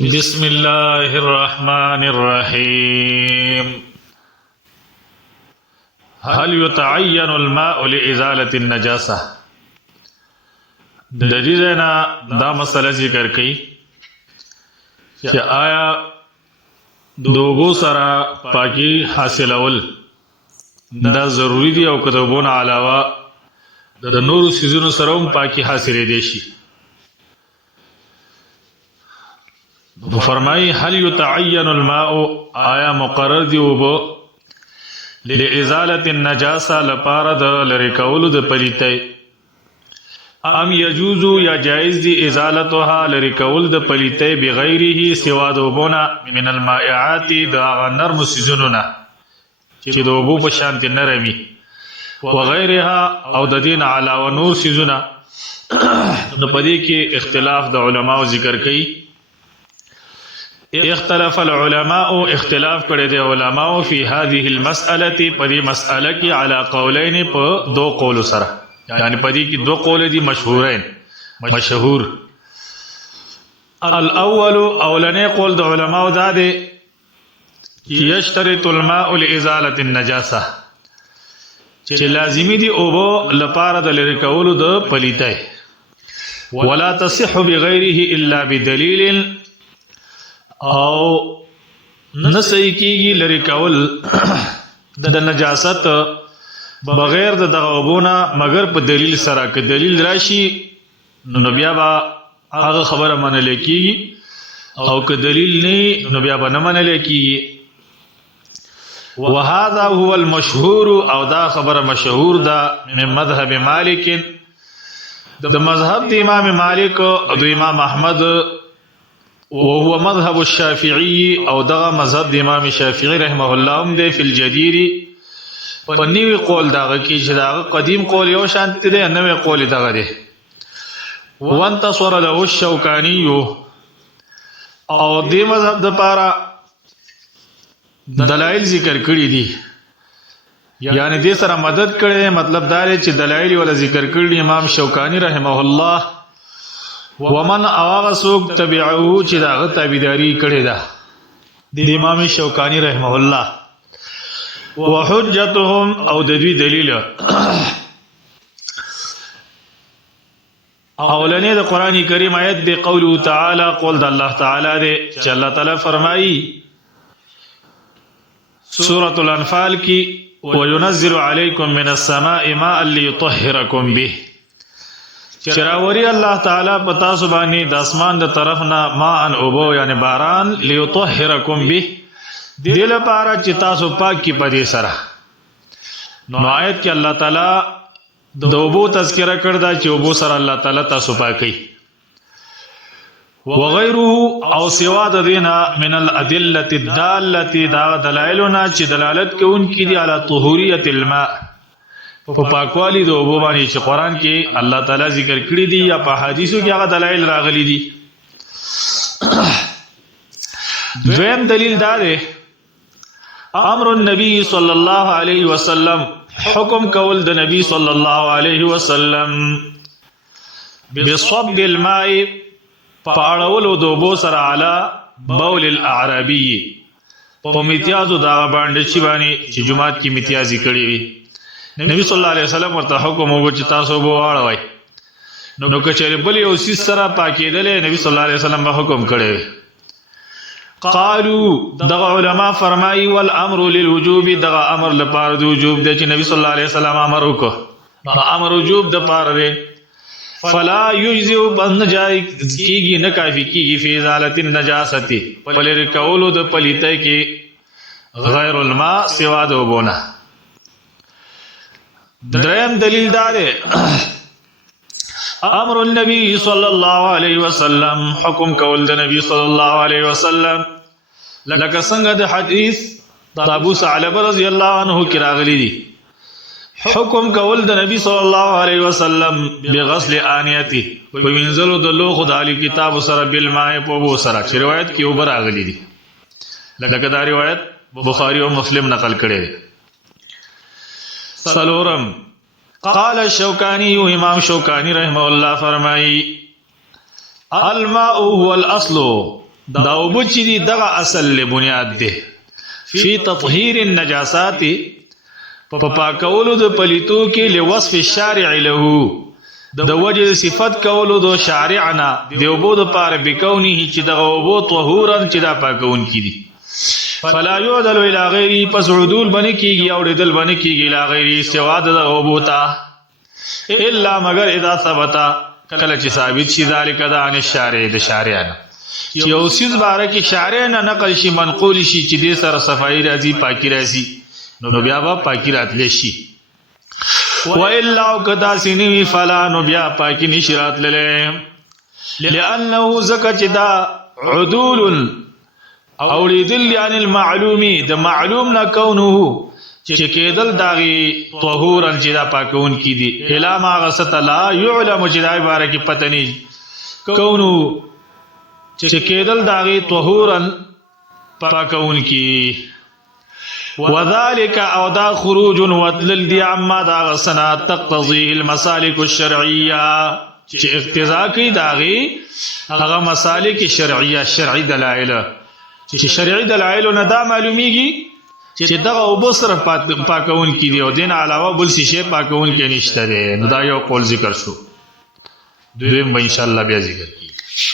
بسم الله الرحمن الرحيم. هل يتعين الماء لإزالة النجاسة؟ د دې نه دا مسله ذکر کړي چې آیا د اوبو سره پاکي حاصلول دا ضروری دی او که د اوبو نه علاوه د نورو سيزونو سره هم پاکي حاصلې دي شي؟ فرمای هل يتعين الماء آیا مقرر دی اوبو لإزالة النجاسة لپاره د لری کولو د پلیتای ام یجوز یا جائز دی ازالتها لری کول د پلیتای بغیره سوا د اوبونا من المائعات د نرم سيزونونه چې د اوبو په شان نرمي وغيرها او د دین علاوه نور سيزونه د پدې کې اختلاف د علماو ذکر کړي. اختلاف العلماء اختلاف کړي د علماو فی هذه المسأله پدې مسأله کې علی قولین په دو قول سره، یعنی پدې کې دو قول دي مشهورین مشهور. الاول اولنې قول د علماو دا دی چې یشترط الماء لازاله النجاسه چې لازمی دی اوبو لپاره د لری کولو د پلیتای ولا تصح بغیره الا بدلیل او نسئی کیږي لری کول د نجاست بغیر د دغه اوبونه مگر په دلیل سره، که دلیل راشي نو بیا به هغه خبره منل کیږي او که دلیل نه نو بیا به نه منل کیږي. وهذا هو المشهور او دا خبره مشهور ده من مذهب مالک د مذهب د امام مالک او د امام احمد وهو مذهب الشافعي او دغه مذهب د امام شافعي رحمه الله هم دی فی الجدير پنیوی قول دغه کې چې دغه قدیم قول یو شانت دی، نوې قول دغه دی. وانتصر له الشوکانی او دې مذهب د پاره دلایل ذکر کړی دي، یعنی دې سره مدد کړي، مطلب دا دی چې دلایل ولا ذکر کړی امام شوکانی رحمه الله ومن اواغ سوق تبعه چې داغه تابعداري کړي ده د امام شوکانی رحمه الله. وحجتهم او د دوی دلیل اولنې د قران کریم آیت دی قوله تعالی قول د الله تعالی دی چې الله تعالی فرمایي سورۃ الانفال کې وينزل عليكم من السماء ماء ليطهركم به، چراوري الله تعالی پتا سبحانه د اسمان د طرف نه ماء اوبو یعنی باران ليطهركم به دل لپاره چې تاسو پاک کی پدې سره. نو آیت کې الله تعالی د اوبو تذکرہ کړدا چې اوبو سره الله تعالی تاسو پاکي. وغيره او سوا د دینه من الادله الداله دا دلایلنا چې دلالت کوونکې دي علی طهوریت الماء په پاکوالی د اوبو باندې چې قران کې الله تعالی ذکر کړی دي یا په حدیثو کې هغه دلایل راغلي دي. دویم دلیل دا دی امر النبي صلی الله علیه وسلم حکم کول د نبی صلی الله علیه وسلم بصب الماء پاړولو د اوبو سره علی بول الاعرابی په امتیازو دا باندې چې باندې چې جمعات کې امتیازي کړی وي. نبی صلی الله علیه وسلم ورته حکم وکړ چې تاسو به واړوي، نو کچره بل یو سیس سره پاکیدل نبی صلی الله علیه وسلم به حکم کړی. قالوا دغه علما فرمایي والامر للوجوب دغه امر لپاره د وجوب د چې نبی صلی الله علیه وسلم امر وکړ، نو امر وجوب د پاره دی. فلا يجزئ بن جای کیږي نه کافی کیږي فی ازاله النجاسه پلر کولو د پلیتای کې غیر الماء سوا د وبونه. دریم دلیل دار امر النبي صلی الله علیه وسلم حکم کول د نبی صلی الله علیه وسلم لکه څنګه د حدیث د ابو ثعلبه رضی الله عنه کې راغلی دی حکم کول د نبی صلی الله علیه وسلم بغسل انیته وینځلو د لوخ د علی کتاب سره بالماء په بو سره چې روایت کې اوبر راغلی دی، لکه دا روایت بخاری او مسلم نقل کړي. سلورم قال الشوکانی امام شوکانی رحمه الله فرمائی الماء هو الاصل دا اوبو چې دي دغه اصل له بنیاد دی فی تطهیر النجاسات په پاکولو د پلیتو کې لوصف الشارع له د وجه صفت کولو د شارعنا د اوبو د پاره بکونه چې دغه اوبو طهورن چې دا پاکون کی دي فلا يعدل الى غيره پس عدول بنی کیږي او ردل بنی کیږي الى غیره سوا د اوبو تا الا مگر اذا ثبت کله چې ثابت شي ذالک دا عن الشارع د شارعنا چې یو سیز باره کې شارع نه نقل شي منقول شي چې دې سره صفائی راځي پاکی راځي نو بیا به پاکی راتلی شي و الا کدا سینوی فلا نو بیا پاکی نشرات لله لانه زکه دا عدول او لیدل عن المعلومی د معلوم نه کونه چې کېدل داغي طهورن چې دا پاکون کی دي الا ما غست لا يعلم چې دا عبارت کې پته نه کونه چې کېدل داغي طهورن پاکون کی وذلك او دا خروج وتلل دي عما دا غسنا تقتضيه المسالك الشرعيه چې اقتضا کوي داغي هغه مسالک شرعيه شرعي دلایل چې شرعي دلایل نه دا معلومیږي چې دغه اوبو سره پاکون کی دی او دین علاوه بل څه شی پاکون کې نشته دی نو دا یو قول ذکر شو دویم ان شاء الله بیا ذکر